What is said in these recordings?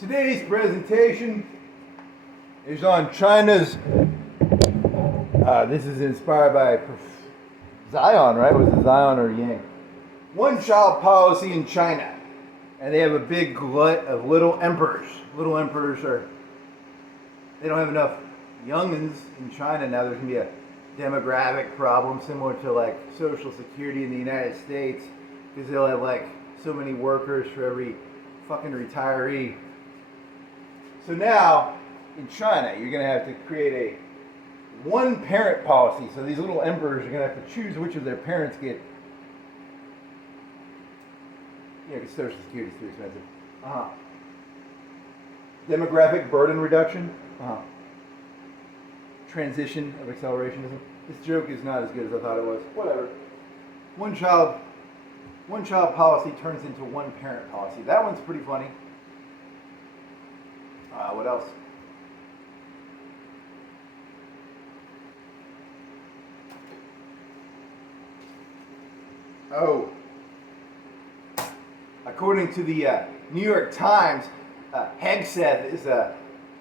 Today's presentation is on China's, this is inspired by Zion, right? Was it Zion or Yang? One-child policy in China. And they have a big glut of little emperors. Little emperors they don't have enough youngins in China now. There's going to be a demographic problem similar to like Social Security in the United States, because they'll have like so many workers for every fucking retiree. So now in China, you're going to have to create a one-parent policy. So these little emperors are going to have to choose which of their parents get. Yeah, because Social Security is too expensive. Demographic burden reduction. Transition of accelerationism. This joke is not as good as I thought it was. Whatever. One child policy turns into one parent policy. That one's pretty funny. What else? Oh. According to the New York Times, Hegseth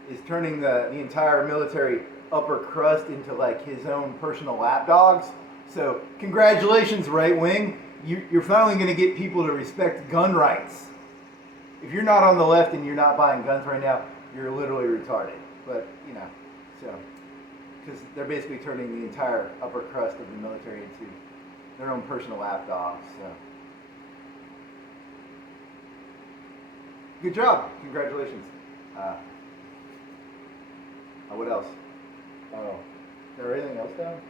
is turning the entire military upper crust into like his own personal lapdogs. So congratulations, right wing. You're finally going to get people to respect gun rights. If you're not on the left and you're not buying guns right now, you're literally retarded. But, because they're basically turning the entire upper crust of the military into their own personal lapdogs. So. Good job. Congratulations. What else? Oh, is there anything else down?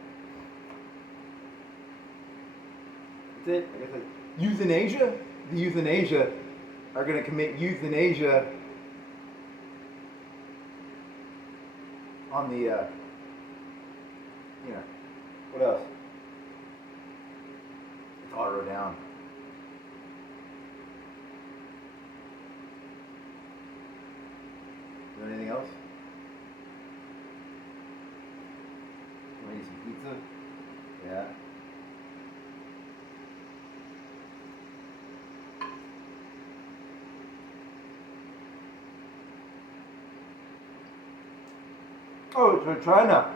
That's it. I guess euthanasia. The euthanasia are going to commit euthanasia on the, what else? It's all wrote down. Is there anything else? Want to eat some pizza? Yeah. Oh, so China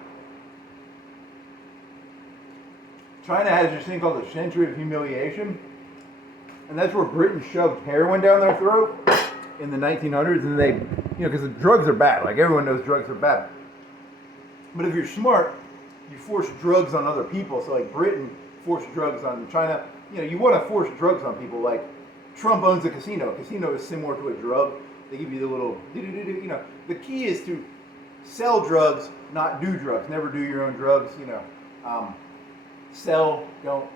has this thing called the Century of Humiliation, and that's where Britain shoved heroin down their throat in the 1900s, and they, because the drugs are bad. Like everyone knows, drugs are bad. But if you're smart, you force drugs on other people. So like Britain forced drugs on China. You want to force drugs on people. Like Trump owns a casino. A casino is similar to a drug. They give you the little, The key is to sell drugs, not do drugs. Never do your own drugs. Sell, don't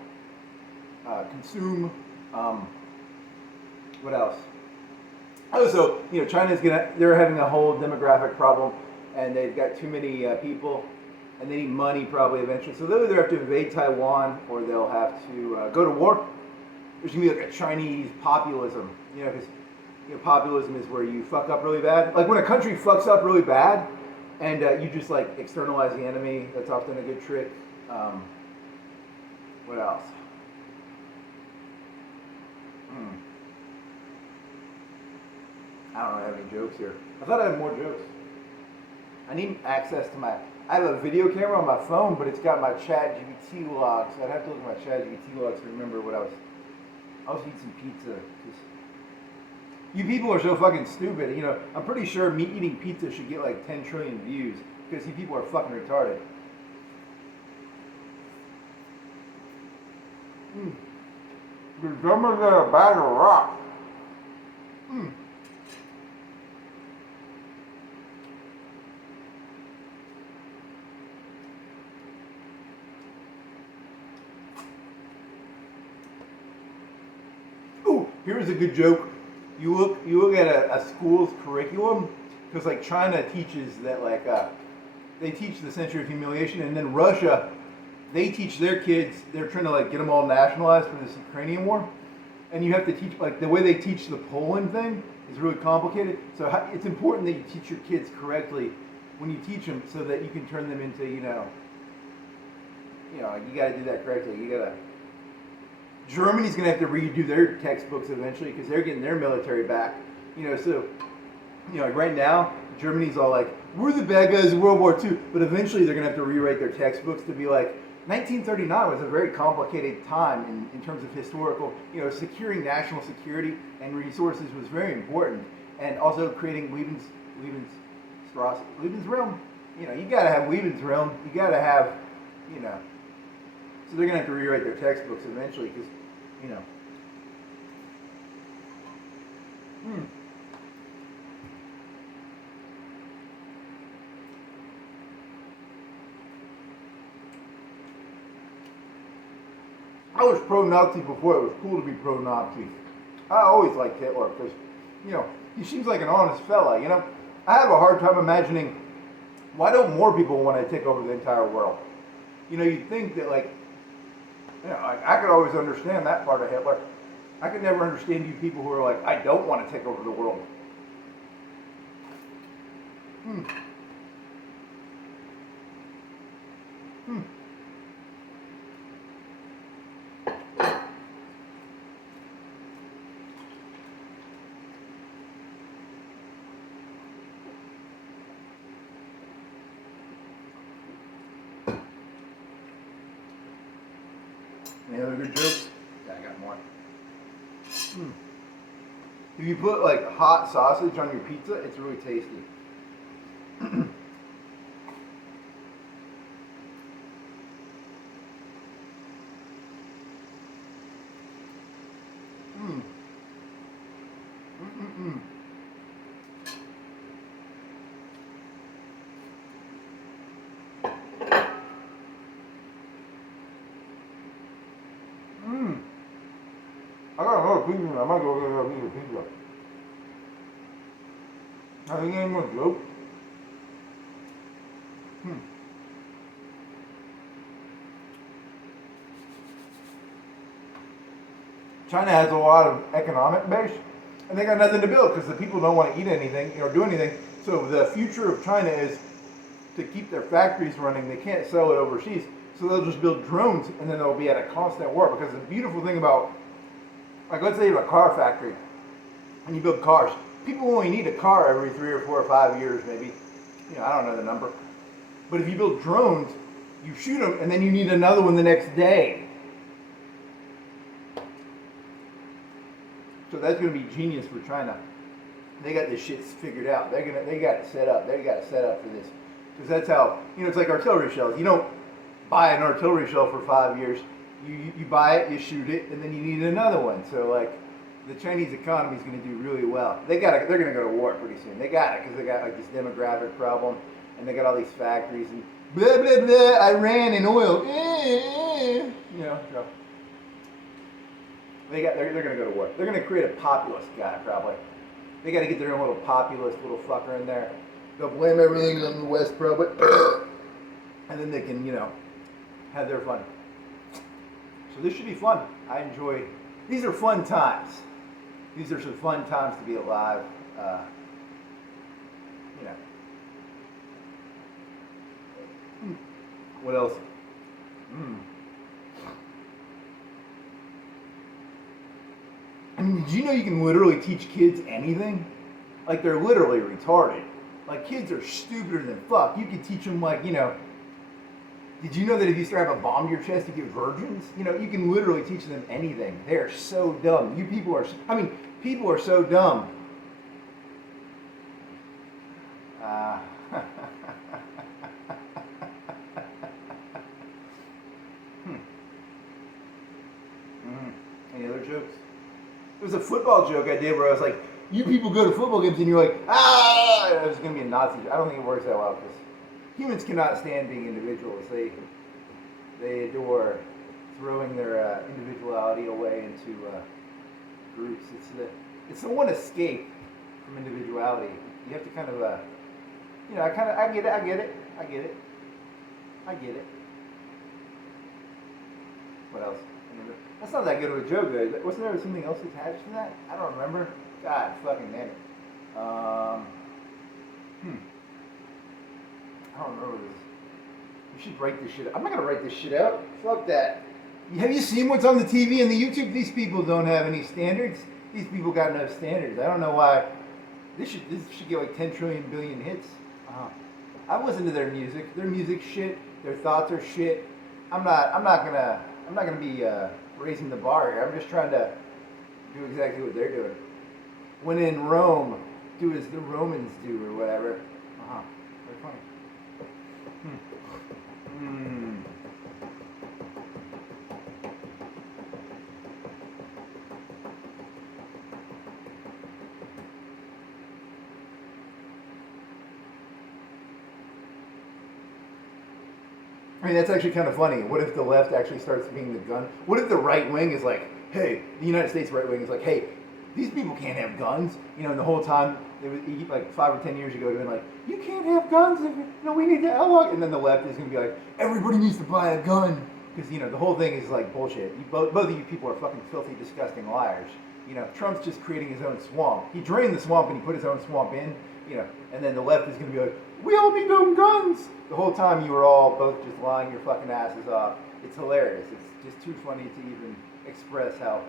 consume. What else? Also, they're having a whole demographic problem, and they've got too many people, and they need money probably eventually. So they'll either have to invade Taiwan, or they'll have to go to war. There's gonna be like a Chinese populism, because populism is where you fuck up really bad. Like when a country fucks up really bad, and you just like externalize the enemy. That's often a good trick. What else? I don't have any jokes here. I thought I had more jokes. I need access to I have a video camera on my phone, but it's got my ChatGPT logs. So I'd have to look at my ChatGPT logs to remember what I was eating some pizza. You people are so fucking stupid. I'm pretty sure me eating pizza should get like 10 trillion views, because you people are fucking retarded. You're dumber than a bag of rock. Here's a good joke. You look at a school's curriculum, because like China teaches that they teach the Century of Humiliation, and then Russia, they teach their kids. They're trying to get them all nationalized for this Ukrainian war, and you have to teach the way they teach the Poland thing is really complicated. So it's important that you teach your kids correctly when you teach them, so that you can turn them into you got to do that correctly. You got to Germany's going to have to redo their textbooks eventually because they're getting their military back. So Like right now, Germany's all like, we're the bad guys in World War II, but eventually they're gonna have to rewrite their textbooks to be like, 1939 was a very complicated time in terms of historical, securing national security and resources was very important, and also creating Lebensraum. You gotta have Lebensraum. You gotta have, so they're gonna have to rewrite their textbooks eventually because, you know. Hmm. I was pro-Nazi before it was cool to be pro-Nazi. I always liked Hitler because, he seems like an honest fella. I have a hard time imagining why don't more people want to take over the entire world. You'd think that I could always understand that part of Hitler. I could never understand you people who are like, I don't want to take over the world. Hmm. Hmm. Any other good jokes? Yeah, I got more. If you put hot sausage on your pizza, it's really tasty. I got another pizza. I might go get another piece of pizza. I think any more joke. China has a lot of economic base, and they got nothing to build because the people don't want to eat anything or do anything. So the future of China is to keep their factories running. They can't sell it overseas, so they'll just build drones, and then they'll be at a constant war. Because the beautiful thing about, let's say you have a car factory, and you build cars. People only need a car every 3 or 4 or 5 years, maybe. I don't know the number. But if you build drones, you shoot them, and then you need another one the next day. So that's going to be genius for China. They got this shit figured out. They got it set up. They got it set up for this. Because that's how, it's like artillery shells. You don't buy an artillery shell for 5 years. You buy it, you shoot it, and then you need another one. So the Chinese economy is going to do really well. They're going to go to war pretty soon. They got it because they got this demographic problem, and they got all these factories and blah blah blah. Iran and oil. So they're going to go to war. They're going to create a populist guy probably. They got to get their own little populist little fucker in there. They'll blame everything on the West probably, and then they can have their fun. So this should be fun. I enjoy. These are fun times. These are some fun times to be alive. What else? I mean, did you know you can literally teach kids anything? They're literally retarded. Kids are stupider than fuck. You can teach them did you know that if you strap a bomb to your chest, you get virgins? You can literally teach them anything. They are so dumb. People are so dumb. Any other jokes? It was a football joke I did where I was like, you people go to football games and you're like, ah! It was going to be a Nazi joke. I don't think it works that well because humans cannot stand being individuals. They adore throwing their individuality away into groups. It's the one escape from individuality. You have to kind of, I get it. What else? That's not that good of a joke, though. Wasn't there something else attached to that? I don't remember. God fucking damn it. I don't remember this. We should write this shit out. I'm not gonna write this shit out. Fuck that. Have you seen what's on the TV and the YouTube? These people don't have any standards. These people got no standards. I don't know why This should get like 10 trillion billion hits. Uh-huh. I've listened to their music. Their music shit. Their thoughts are shit. I'm not gonna be raising the bar here. I'm just trying to do exactly what they're doing. When in Rome, do as the Romans do, or whatever. Uh huh. Very funny. Hmm. I mean, that's actually kind of funny. What if the left actually starts being the gun? What if the right wing is like, hey, the United States right wing is like, hey, these people can't have guns. You know, and the whole time, it was like 5 or 10 years ago, they've been like, you can't have guns. We need to outlaw. And then the left is going to be like, everybody needs to buy a gun. Because, the whole thing is like bullshit. Both of you people are fucking filthy, disgusting liars. Trump's just creating his own swamp. He drained the swamp and he put his own swamp in. And then the left is going to be like, we all need own guns. The whole time you were all both just lying your fucking asses off. It's hilarious. It's just too funny to even express how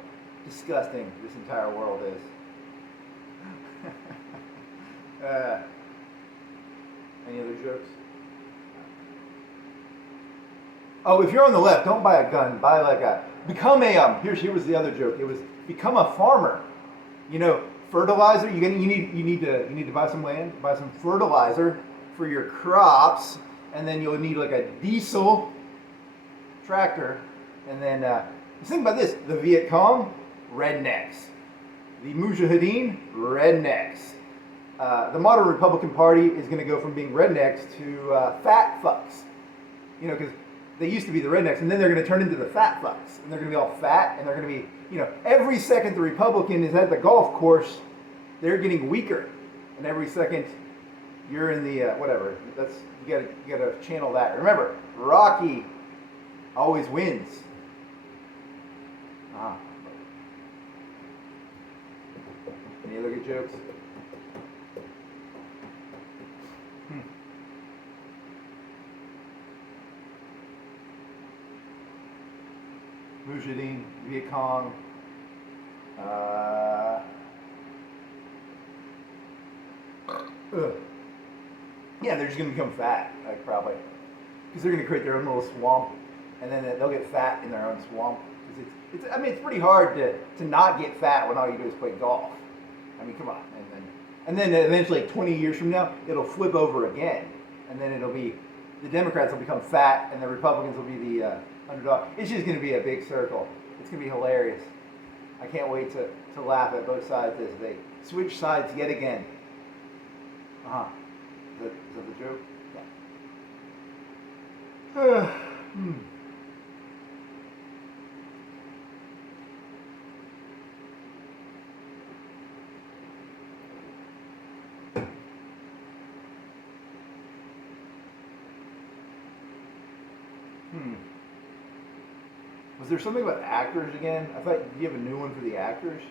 disgusting this entire world is. Any other jokes? Oh, if you're on the left, don't buy a gun. Buy become a here was the other joke. It was become a farmer. Fertilizer. You need to buy some land, buy some fertilizer for your crops, and then you'll need like a diesel tractor, and then think about this: the Viet Cong, rednecks; the Mujahideen, rednecks. The modern Republican Party is going to go from being rednecks to fat fucks. Because they used to be the rednecks, and then they're going to turn into the fat fucks, and they're going to be all fat, and they're going to be, every second the Republican is at the golf course, they're getting weaker, and every second you're in the whatever. You gotta channel that. Remember, Rocky always wins. Any other good jokes? Mujahideen, Viet Cong. Yeah, they're just gonna become fat, like probably, because they're gonna create their own little swamp, and then they'll get fat in their own swamp. Because it's pretty hard to not get fat when all you do is play golf. I mean, come on, and then eventually, like 20 years from now, it'll flip over again, and then it'll be the Democrats will become fat, and the Republicans will be the underdog. It's just gonna be a big circle. It's gonna be hilarious. I can't wait to laugh at both sides as they switch sides yet again. Is that the joke? Yeah. Was there something about actors again? I thought you have a new one for the actors.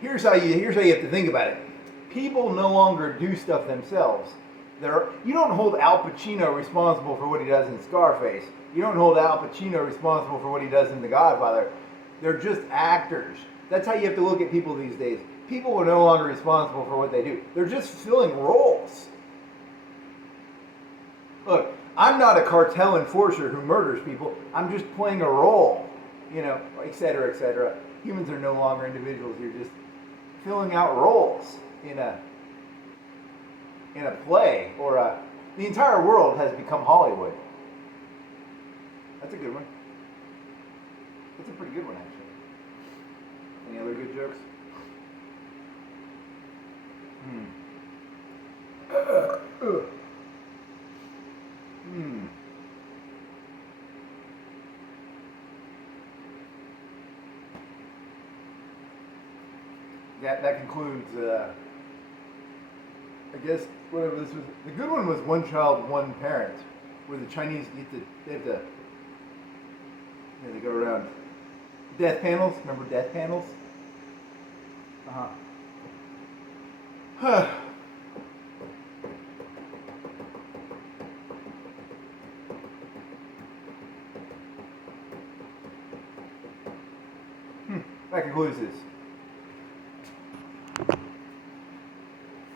Here's how you have to think about it. People no longer do stuff themselves. You don't hold Al Pacino responsible for what he does in Scarface. You don't hold Al Pacino responsible for what he does in The Godfather. They're just actors. That's how you have to look at people these days. People are no longer responsible for what they do. They're just filling roles. Look, I'm not a cartel enforcer who murders people. I'm just playing a role, et cetera, et cetera. Humans are no longer individuals. You're just filling out roles in a play, or the entire world has become Hollywood. That's a good one. That's a pretty good one, actually. Any other good jokes? That concludes. I guess whatever this was. The good one was One Child, One Parent, where the Chinese they go around death panels. Remember death panels? That concludes this.